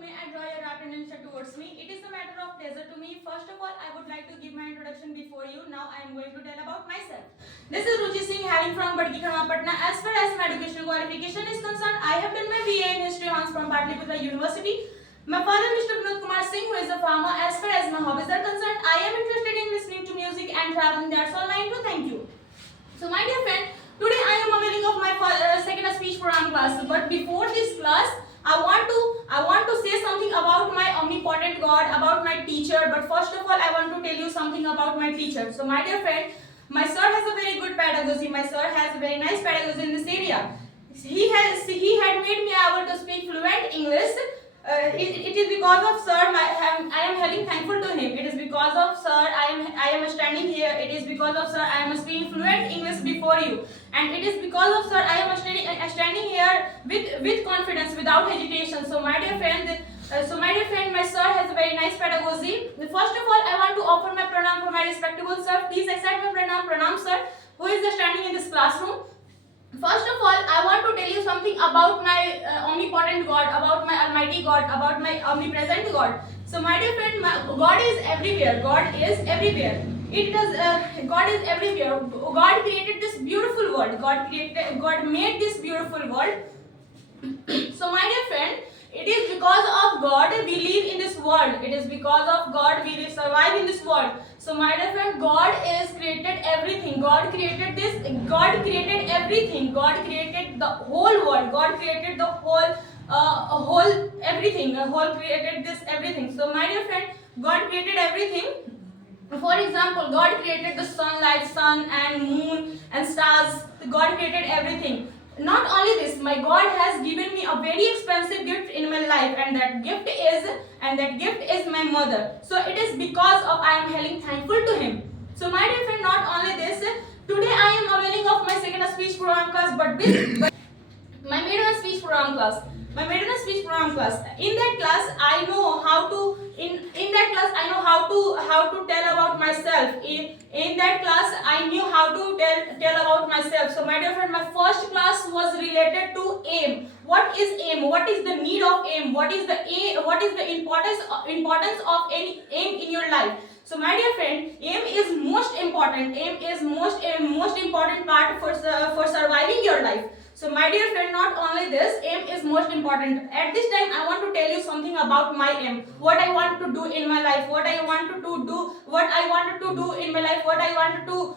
may I draw your attention towards me? It is a matter of pleasure to me. First of all, I would like to give my introduction before you. Now I am going to tell about myself. This is Ruchi Singh hailing from Badki Kharma, Patna. As far as my educational qualification is concerned, I have done my BA in History Honors from Patliputra University. My father, Mr. Vinod Kumar Singh, who is a farmer. As far as my hobbies are concerned, I am interested in listening to music and traveling. That's all my intro. Thank you. So my dear friend, today I am availing of my second speech program class. But before this class, I want to say something about my omnipotent God, about my teacher. But first of all, I want to tell you something about my teacher. So my dear friend, my sir has a very good pedagogy. My sir has a very nice pedagogy in this area. He had made me able to speak fluent English. It is because of sir I am having thankful to him. It is because of sir I am standing here. It is because of sir I am speaking fluent English before you, and it is because of sir I am standing here with confidence, without hesitation. So my dear friend, my sir has a very nice pedagogy. First of all, I want to offer my pranam for my respectable sir. Please accept my pranam sir, who is standing in this classroom. First of all, I want to tell you something about my omnipotent God, about my almighty God, about my omnipresent God. So my dear friend, God is everywhere. God is everywhere. God is everywhere. God created this beautiful world. God made this beautiful world. So my dear friend, it is because of God we live in this world. It is because of God we survive in this world. So my dear friend, God is created everything. God created this. God created everything. God created the whole world. God created the whole everything. Whole created this everything. So my dear friend, God created everything. For example, God created the sunlight, sun and moon and stars. God created everything. Not only this, my God has given me a very expensive gift in my life, and that gift is my mother. So it is because of I am having thankful to him. So my dear friend, not only this, today I am availing of my second speech program class, but my maiden speech program class. My maiden speech program class. In that class, I know how to tell about myself. In that class, I knew how to tell about myself. So my dear friend, my first class was related to aim. What is aim? What is the need of aim? What is the importance of any aim in your life? So my dear friend, aim is most important. Aim is most important part for surviving your life. So my dear friend, not only this, aim is most important. At this time, I want to tell you something about my aim. What I want to do in my life. What I wanted to do in my life. What I wanted to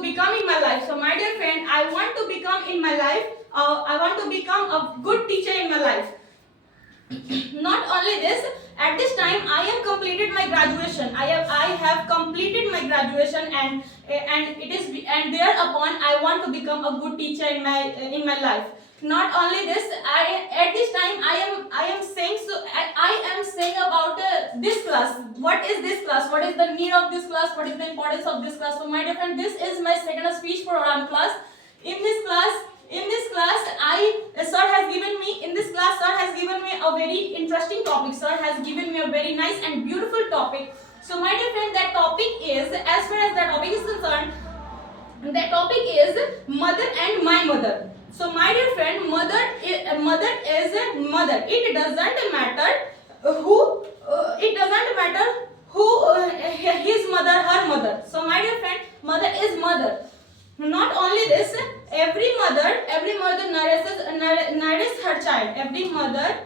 become in my life. So my dear friend, I want to become in my life. I want to become a good teacher in my life. Not only this, at this time I have completed my graduation. I have completed my graduation, and thereupon I want to become a good teacher in my life. Not only this, at this time I am saying about this class. What is this class? What is the need of this class? What is the importance of this class? So my dear friend, this is my second speech program class. In this class, sir has given me a very interesting topic. Sir has given me a very nice and beautiful topic. So my dear friend, that topic is, as far as that topic is concerned, that topic is mother and my mother. So my dear friend, mother is mother. It doesn't matter who his mother, her mother. So my dear friend, mother is mother. Not only this, every mother nourishes her child. Every mother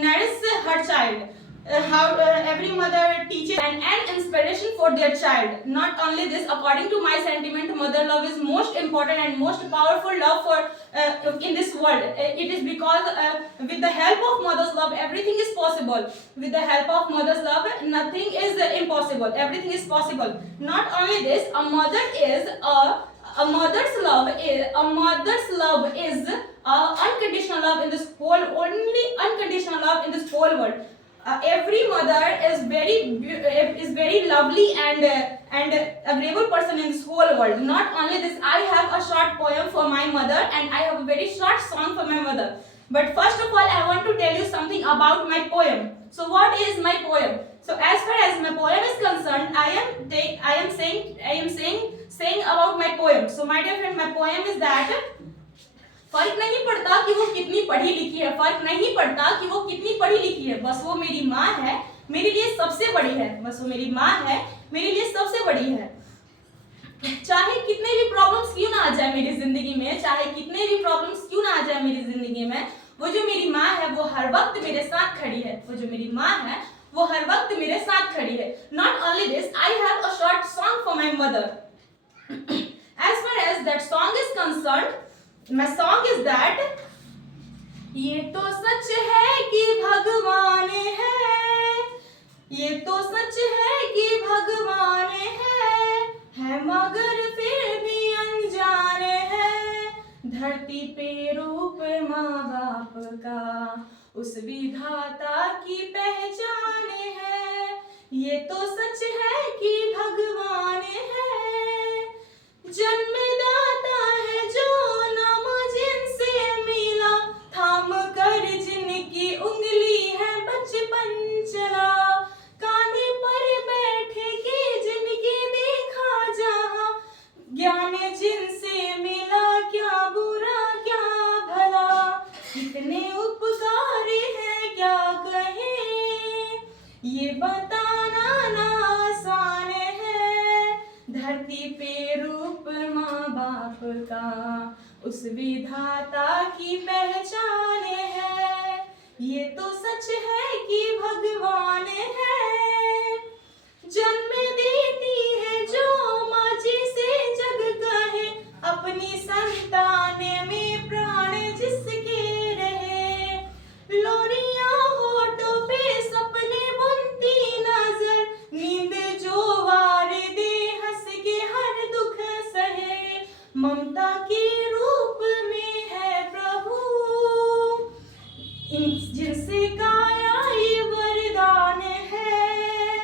nourishes her child. Every mother teaches an inspiration for their child. Not only this, according to my sentiment, mother love is most important and most powerful love for in this world. It is because with the help of mother's love, everything is possible. With the help of mother's love, nothing is impossible. Everything is possible. Not only this, a mother's love is unconditional love in this whole, only unconditional love in this whole world. Every mother is very lovely and agreeable person in this whole world. Not only this, I have a short poem for my mother, and I have a very short song for my mother. But first of all, I want to tell you something about my poem. So what is my poem? So as far as my poem is concerned, I am saying about my poem. So my dear friend, my poem is that फर्क नहीं पड़ता कि वो कितनी पढ़ी लिखी है, फर्क नहीं पड़ता कि वो कितनी पढ़ी लिखी है, बस वो मेरी माँ है, मेरे लिए सबसे बड़ी है, बस वो मेरी माँ है, मेरे लिए सबसे बड़ी है। चाहे कितने भी प्रॉब्लम्स क्यों ना आ जाए मेरी जिंदगी में, चाहे कितने भी प्रॉब्लम्स क्यों ना आ जाए मेरी जिंदगी में, वो जो मेरी माँ है वो हर वक्त मेरे साथ खड़ी है, वो जो मेरी माँ है वो हर वक्त मेरे साथ खड़ी है। Not only this, I have a short song for my mother. As far as that song is concerned, my song is that ये तो सच है कि भगवान है, ये तो सच है कि भगवान है मगर फिर भी अनजान है, धरती पे रूप माँ बाप का उस विधाता की पहचान है, ये तो सच है कि भगवान है, जन्मदाता है जो नाम जिनसे मिला, थाम कर जिनकी उंगली है बचपन चला, कांधे पर बैठे के जिनके देखा जहां, ज्ञान जिनसे मिला क्या बुरा क्या भला, कितने उपकार है क्या कहें, ये बताना ना आसान है, धरती पे रूप माँ बाप का उस विधाता की पहचान है, ये तो सच है कि भगवान है, जन्म देती है जो माँ जिसे जग कहे, अपनी संतान में प्राण जिसके रहे, लोरियां होठों पे सपने बुनती नजर, नींद जो वार दे हंस के हर दुख सहे, ममता के रूप में है प्रभु, जिनसे काया ये वरदान है,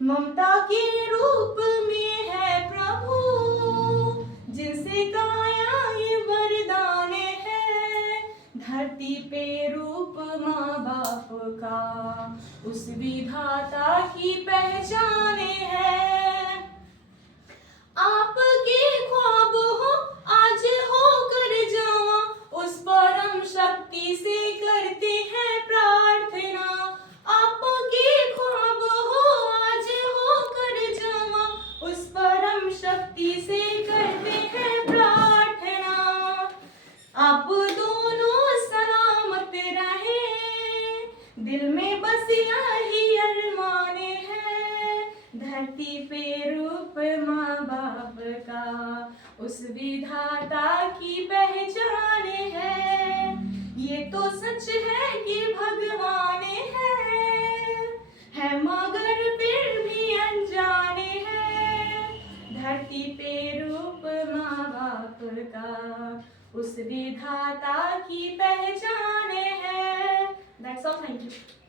ममता के रूप में है प्रभु, जिनसे काया ये वरदान है, धरती पे रूप माँ बाप का उस विधाता की पहचान है, आपके ख्वाब हो आज हो कर जावा, उस परम शक्ति से करते हैं प्रार्थना, आपके ख्वाब हो आज हो कर जावा, उस परम शक्ति से करते हैं प्रार्थना, आप दोनों सलामत रहे, दिल में बस यही अरमान है, धरती पे रूप माँ बाप का उस विधाता की पहचान है, ये तो सच है कि भगवान है मगर फिर भी अनजान है, धरती पे रूप माँ बाप का उस विधाता की पहचान है। That's all. Thank you.